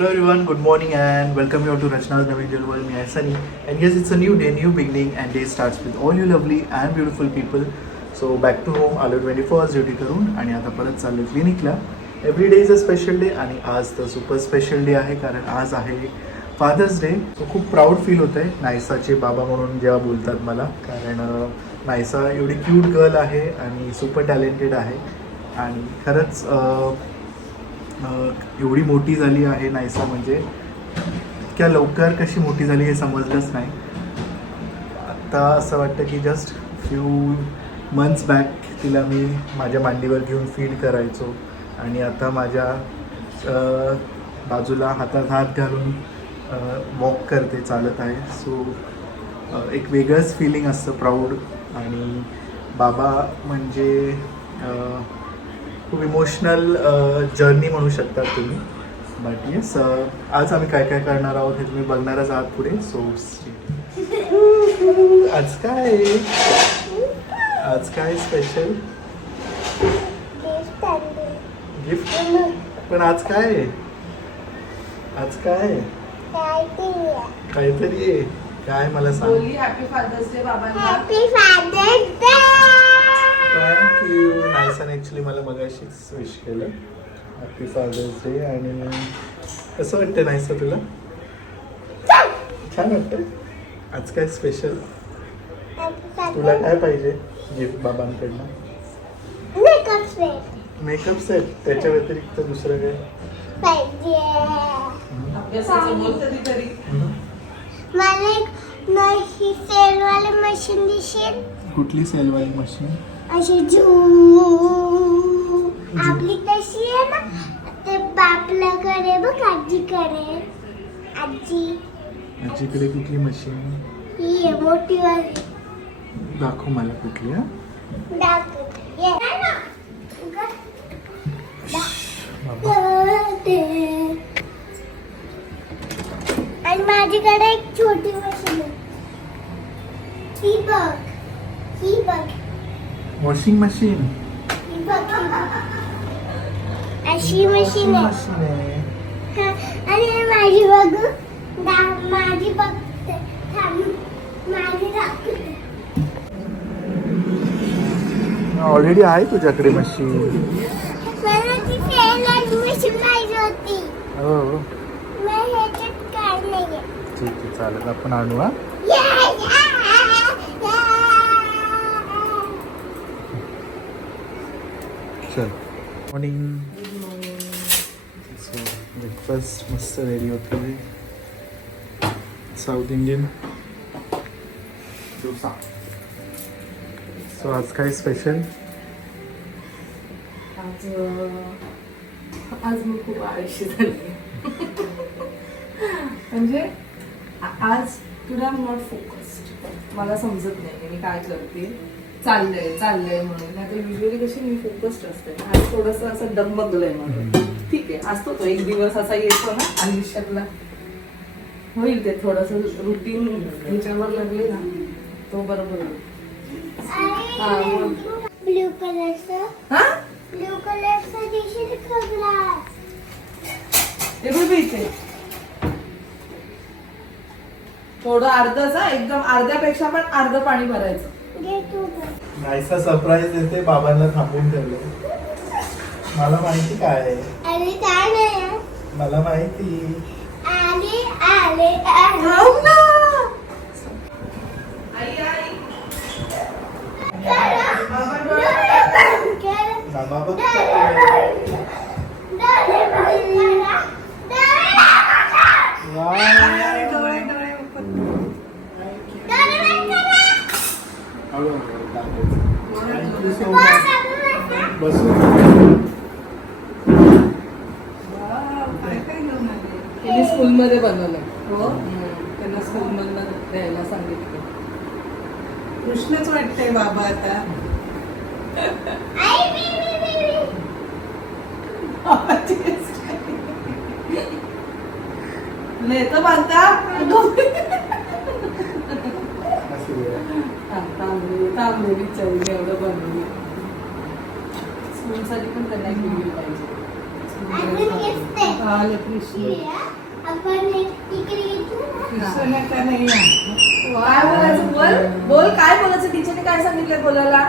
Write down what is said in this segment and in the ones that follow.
Hello everyone, good morning and welcome you all to Rachna's Navigel World. Me, I Sunny. And yes, it's a new day, new beginning, and day starts with all you lovely and beautiful people. So back to home, आलो 24 duty करून आणि आता परत चाललो क्लिनिकला. Every day is a special day आणि आज तर सुपर स्पेशल डे आहे कारण आज आहे फादर्स डे. सो खूप प्राऊड फील होत आहे नायसाचे बाबा म्हणून जेव्हा बोलतात मला, कारण नायसा एवढी क्यूट गर्ल आहे आणि सुपर टॅलेंटेड आहे आणि खरंच एवढी मोठी झाली आहे नायसा, म्हणजे इतक्या लवकर कशी मोठी झाली हे समजलंच नाही. आत्ता असं वाटतं की जस्ट फ्यू मंथ्स बॅक तिला मी माझ्या मांडीवर घेऊन फीड करायचो आणि आता माझ्या बाजूला हातात हात घालून वॉक करते, चालत आहे. सो एक वेगळंच फिलिंग असतं, प्राऊड. आणि बाबा म्हणजे खूप इमोशनल जर्नी म्हणू शकतात तुम्ही. बट येस, आज आम्ही काय काय करणार आहोत हे तुम्ही बघणारच आहात पुढे. सो आज काय स्पेशल गिफ्ट, पण आज काय आहे? आज काय काहीतरी आहे काय मला सांग. हॅपी फादर्स डे बाबांना. Happy father's day. थँक्यू. नायसाने ॲक्च्युली मला मगाशीच विश केलं हॅपी फादर्स डे. आणि कसं वाटतं नायसा तुला? छान वाटतं. आज काय स्पेशल? तुला काय पाहिजे गिफ्ट बाबांकडनं? Makeup set. त्याच्या व्यतिरिक्त दुसरं काय पाहिजे? अभ्यासाचं बोल कधीतरी. मला एक नवी सेलवाली मशीन दिसेल. कुठली सेलवाली मशीन? अशी आपली कशी आहे ना, ते बापला करे बघ, आजीकडे. आजीकडे कुठली मशीन? ही आहे मोठी वाली. दाखव मला कुठली. हा आणि माझ्याकडे एक छोटी मशीन आहे. ही बघ वॉशिंग मशीन. ही बघ अशी मशीन आहे. मशीन आहे. आणि माझी बघू, माझी बघते, माझी दाखवते. ऑलरेडी आहे तुझ्याकडे मशीन. मला ती सेलवाली मशीन पाहिजे होती. हो मग ह्याच्यात काय नाहीये. ठीक आहे, चालेल, आपण आणू. हा चल. मॉर्निंग. सो ब्रेकफास्ट मस्त रेडी होतो. South Indian dosa. सो आज काय स्पेशल? आज मी खूप आळशी झाली. म्हणजे आज today I am not focused. मला समजत नाही मी काय करते. चाललंय म्हणून. नाही तर युजली कशी मी फोकस्ड असते. आज थोडंसं असं डगमगलंय म्हणून. ठीक आहे, असतो तो एक दिवस असा येतो ना आयुष्यातला, होईल ते थोडंसं रुटीन ह्याच्यावर लागले ना, तो बरोबर होईल. ब्लू कलरचा दिसेल का ग्लास? ते बघ इथे थोडं अर्धच, एकदम अर्ध्यापेक्षा पण अर्ध पाणी भरायचं. नायसा सरप्राईज देते, बाबांना थांबून ठेवलं. मला माहिती काय आहे. अरे काय नाही, मला माहिती. आले बाबा बघ. स्कूलमध्ये बनवलं. हो, त्यांना स्कूलमधनं द्यायला सांगितलं. कृष्णच वाटतंय बाबा आता. नेतं बांधता थांबले बिचारी एवढं बनवली. स्कूलसाठी पण त्यांना एक व्हिडिओ पाहिजे. अजून गिफ्ट आहे आले कृष्ण आपण इकडे घेतलं ना कृष्ण का नाही काय बोलायचं बोल बोल काय बोलायचं टीचरने काय सांगितलंय बोलायला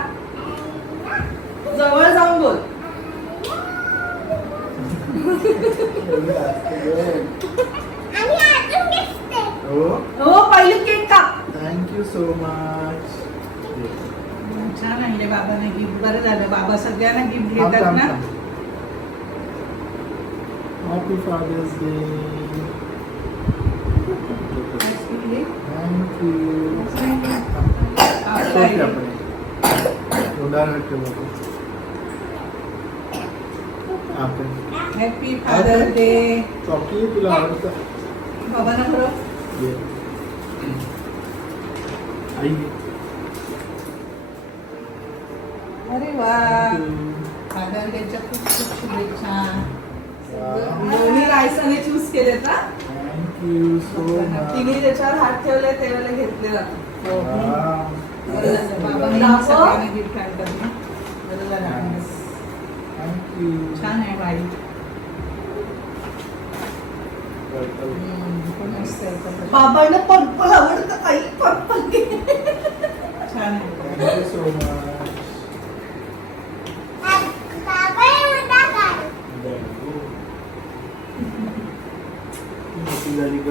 जवळ जाऊन बोल आणि अजून गिफ्ट आहे हो पहिले केक काप थँक्यू सो मच. छान आणले बाबाने गिफ्ट बरं झालं बाबा सगळ्यांना गिफ्ट घेतात ना हॅपी फादर्स डे. थँक्यू. आपण हॅपी फादर डे चॉकी तुला आवडतं. बाबांना बरं ये. आई अरे वा फादर डेच्या खूप खूप शुभेच्छा दोन्ही रायसाने चूज केले ना थँक्यू सो मच. तिने त्याच्यावर हात ठेवले त्यावेळेला घेतले जातात बरं झालं. बाबांनी दाखव. सगळ्यांना गिफ्ट आणतात ना बरं झालं थँक्यू. छान आहे बाई खूप मस्त आहे कलर. बाबांना पर्पल आवडतं काही पर्पल छान आहे थँक्यू सो मच. बाबा एवढा काय मोठी झाली ग.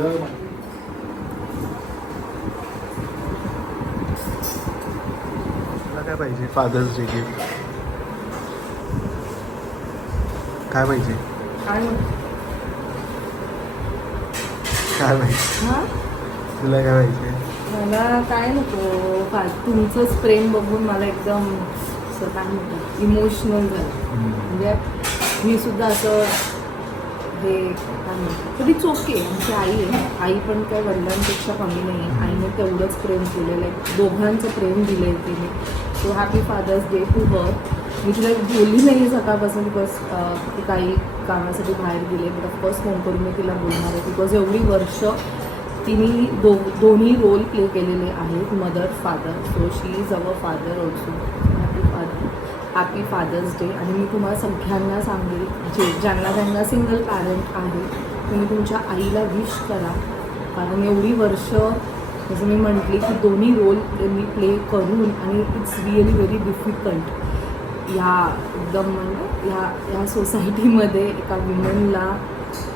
तुला काय पाहिजे फादर्स डे गिफ्ट? काय पाहिजे? काय काय पाहिजे? हा तुला काय पाहिजे? मला काय नको तुमचंच प्रेम बघून मला एकदम असं काय म्हणतात इमोशनल झालं म्हणजे मी सुद्धा असं हे काय म्हणतात कधी चोके आमची आई आहे आई पण काय वडिलांपेक्षा कमी नाही आहे आईने तेवढंच प्रेम केलेलं आहे दोघांचं प्रेम दिलं आहे तिने so happy father's day to her मी तिला बोलली नाही सकाळपासून बिकॉज ती काही कामासाठी बाहेर गेले बट ऑफकोर्स फोन करून मी तिला बोलणार आहे बिकॉज एवढी वर्ष तिने दोन्ही रोल प्ले केलेले आहेत mother father so she is our father also happy father's day आणि मी तुम्हाला सगळ्यांना सांगेल ज्यांना सिंगल पॅरेंट आहे तुम्ही तुमच्या आईला विश करा कारण एवढी वर्ष जसं मी म्हटली की दोन्ही रोल मी प्ले करून आणि इट्स रिअली व्हेरी डिफिकल्ट ह्या एकदम ह्या सोसायटीमध्ये एका विमेनला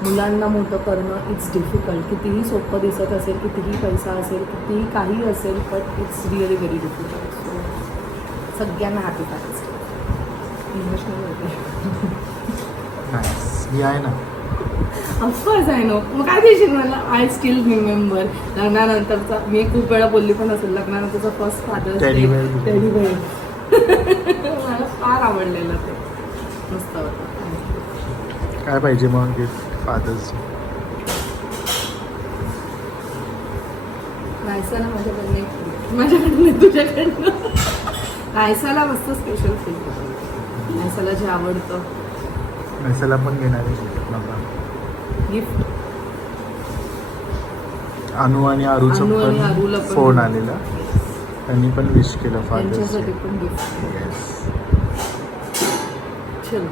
मुलांना मोठं करणं इट्स डिफिकल्ट कितीही सोपं दिसत असेल कितीही पैसा असेल कितीही काही असेल but it's really very difficult so सगळ्यांना हॅपी फादर्स डे इमोशनल होते नाईस. मी आहे ना. ऑफकोर्स आय नो मग काय देशील मला आय स्टील रिमेंबर लग्नानंतरचा मी खूप वेळा बोलली पण असेल लग्नानंतरचा first father's day Teddy bear. Teddy bear मला फार आवडलेलं ते मस्त होतं काय पाहिजे मग गिफ्ट फादर्स डे? रायसाला माझ्याकडनं तुझ्याकडनं रायसाला मस्त स्पेशल फील रायसाला जे आवडतं मैसाला पण घेणार आहे मला. गिफ्ट अनु आणि आरूचं अनु आणि पण आरूला पण फोन आलेला त्यांनी पण विश केलं फादर्स त्यांच्यासाठी डे. पण गिफ्ट येस. चल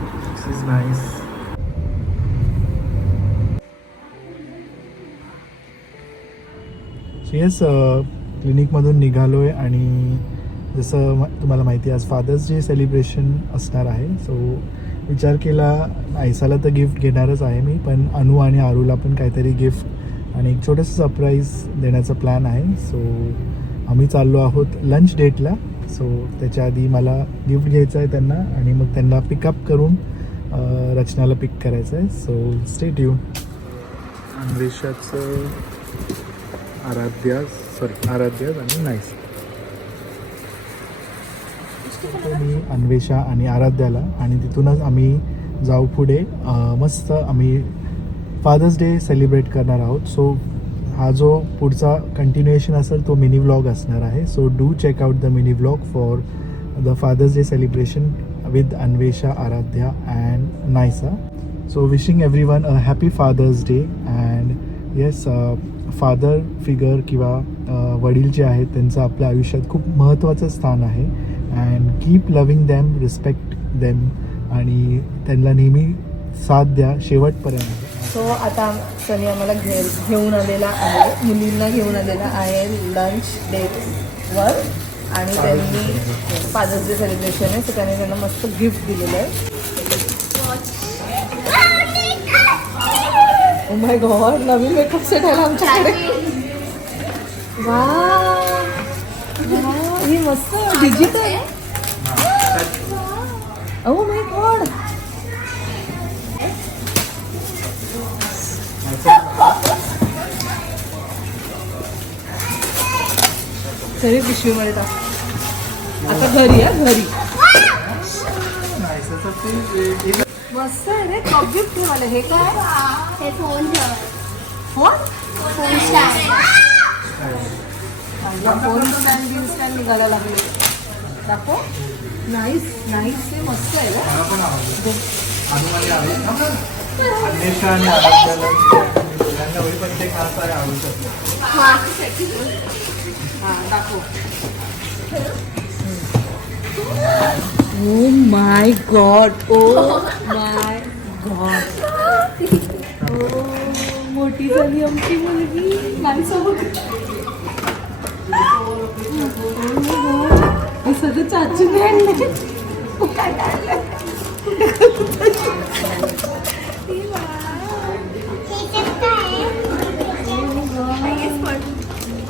दिस इज नाईस. येस क्लिनिकमधून निघालो आहे आणि जसं तुम्हाला माहिती आहे आज फादर्स डे सेलिब्रेशन असणार आहे सो विचार केला आयसाला तर गिफ्ट घेणारच आहे मी पण अनु आणि आरूला पण काहीतरी गिफ्ट आणि एक छोटंसं सरप्राईज देण्याचा प्लॅन आहे सो आम्ही चाललो आहोत लंच डेटला सो त्याच्या आधी मला गिफ्ट घ्यायचं आहे त्यांना आणि मग त्यांना पिकअप करून रचनाला पिक करायचं आहे सो स्टे ट्यून. अन्वेषाचं आराध्या आणि नाईस. मी अन्वेषा आणि आराध्याला आणि तिथूनच आम्ही जाऊ पुढे मस्त आम्ही फादर्स डे सेलिब्रेट करणार आहोत सो हा जो पुढचा कंटिन्युएशन असेल तो मिनी व्लॉग असणार आहे so do check out the mini vlog for the father's day celebration with Anvesha Aradhya and Naisa. So wishing everyone a happy father's day and yes father figure किंवा वडील जे आहेत त्यांचं आपल्या आयुष्यात खूप महत्त्वाचं स्थान आहे and keep loving them respect them आणि त्यांना नेहमी साथ द्या शेवटपर्यंत. सो आता सनी आम्हाला घेऊन आलेला आहे, मुलींना घेऊन आलेला आहे लंच डेटवर. आणि त्यांनी फादर्स डे सेलिब्रेशन आहे, सो त्याने त्यांना मस्त गिफ्ट दिलेलं आहे. Oh my God, Naveen makeup set आहे आमच्याकडे. वा, ही मस्त डिजिटल. ओ माय गॉड, तरी पिशवीमध्ये टाक. आता घरी आहे, घरी. मस्त आहे रे, कप गिफ्ट आहे मला. हे काय? हे फोन ठेव. Phone phone stand. Phone stand jeans stand निघायला लागले. दाखव. नाईस नाईस, ते मस्त आहे रे. अन्वेषा आणि आराध्याला दोघांना होई पण ते खास आहे आवडू शकतो. हां दाखव. Oh my God, oh my God. ओ मोठी झाली आमची मुलगी माझ्यासोबत. हे सगळं चाचून आणलं. काय आणलं? त्याच्यात काय आहे?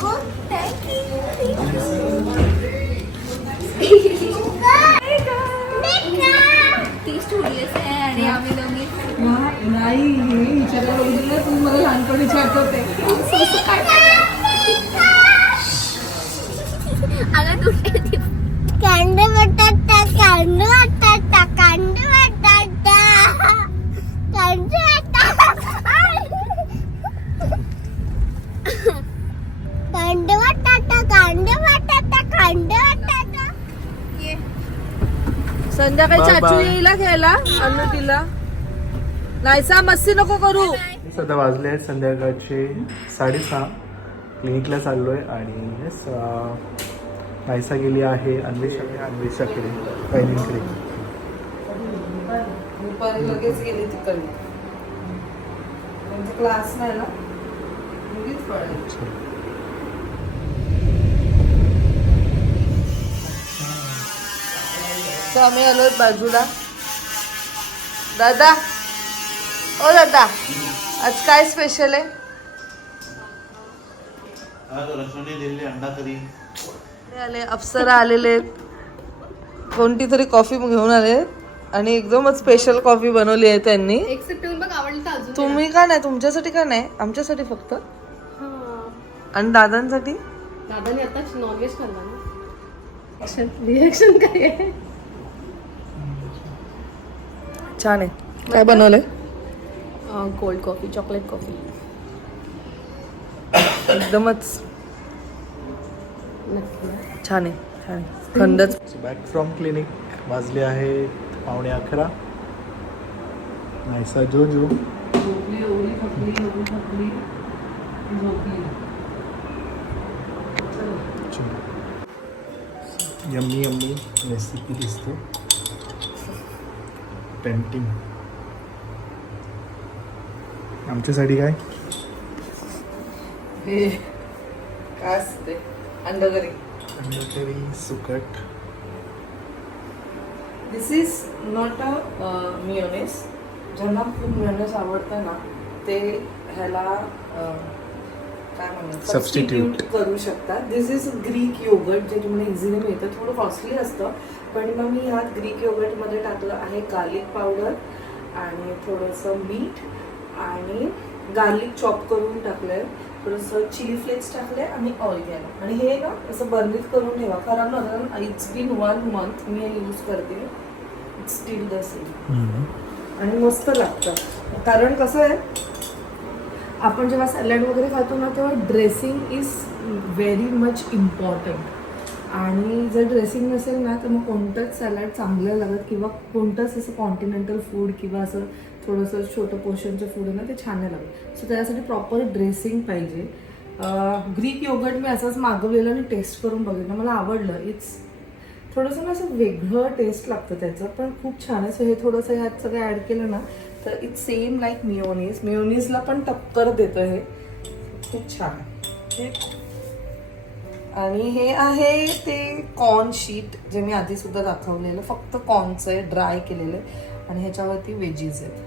ओ, thank you. ती स्टुडिओस आहे आणि आम्ही दोघी नाही, हे विचारायला बघितलं तू मला लहानपणीची आठवते. अगं तुझे कांदे बटाटा, कांदे बटाटा, कांदे बटाटा, कांदे बटाटा, कांदे बटाटा, कांदे बटाटा, कांदे बटाटा. संध्याकाळी Bye चाचू bye. येईला घ्यायला अन्न तिला. नाहीसा मस्ती नको करू. सध्या वाजले आहेत संध्याकाळचे 6:30. क्लिनिकला चाललो आहे आणि येस नायसा गेली आहे अन्वेषाकडे बहिणींकडे. दुपारी लगेच गेली तिकडे. त्यांचा क्लास नाही ना, मुलीच पडली. तर आम्ही आलो बाजूला. दादा, ओ दादा, आज काय स्पेशल आहे? आज रसोनी दिल्ली अंडा करी. आले अप्सरा आलेले आहेत. कोणती तरी कॉफी घेऊन आले आणि एकदमच स्पेशल कॉफी बनवली आहे त्यांनी. तुम्ही का नाही, तुमच्यासाठी का नाही, आमच्यासाठी फक्त. आणि दादांसाठी. दादाने आताच नॉनव्हेज खाल्ला ना. रिएक्शन काय आहे? छान आहे. काय बनवलंय? Cold coffee, chocolate coffee. एकदमच नक्की. छान आहे, छान आहे. थंडच. Back from clinic. वाजले आहे 11:15. Naysa Jojo. Yummy yummy recipe दिसते. पेंटिंग. आमच्यासाठी काय? हे काय असते? अंडगरी. अंडकरी सुकट. This is not a mayonnaise. ज्यांना खूप मियोनेस आवडतं ना ते ह्याला काय म्हणतात, Substitute. करू शकतात. दिस इज ग्रीक योगर्ट, जे तुम्हाला इझिली मिळतं. थोडं कॉस्टली असतं, पण मग मी ह्यात ग्रीक योगर्टमध्ये टाकलं आहे गार्लिक पावडर आणि थोडंसं मीठ आणि गार्लिक चॉप करून टाकलंय. थोडंसं चिली फ्लेक्स टाकले आणि ऑरिगॅनो. आणि हे ना असं बर्नित करून ठेवा. खराब नव्हतं. इट्स बीन 1 month मी हे यूज करते. It's steel the same. आणि मस्त लागतं. कारण कसं आहे, आपण जेव्हा सॅलड वगैरे खातो ना तेव्हा dressing is very much important. आणि जर ड्रेसिंग नसेल ना तर मग कोणतंच सॅलड चांगलं लागत किंवा कोणतंच असं कॉन्टिनेंटल फूड किंवा असं थोडंसं छोटं पोर्शनचं फूड आहे ना ते छान नाही लागत. सो त्यासाठी प्रॉपर ड्रेसिंग पाहिजे. ग्रीक योगर्ट मी असंच मागवलेलं आणि टेस्ट करून बघितलं, मला आवडलं. इट्स थोडंसं ना असं वेगळं टेस्ट लागतं त्याचं, पण खूप छान असं. हे थोडंसं ह्यात सगळं ॲड केलं ना तर इट्स सेम लाईक मिओनीजला पण टक्कर देतं हे. खूप छान आहे. आणि हे आहे ते कॉर्न शीट जे मी आधी सुद्धा दाखवलेलं, फक्त कॉर्नचं आहे, ड्राय केलेलं आहे. आणि ह्याच्यावरती वेजीज आहेत.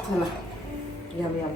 चला, यम यम.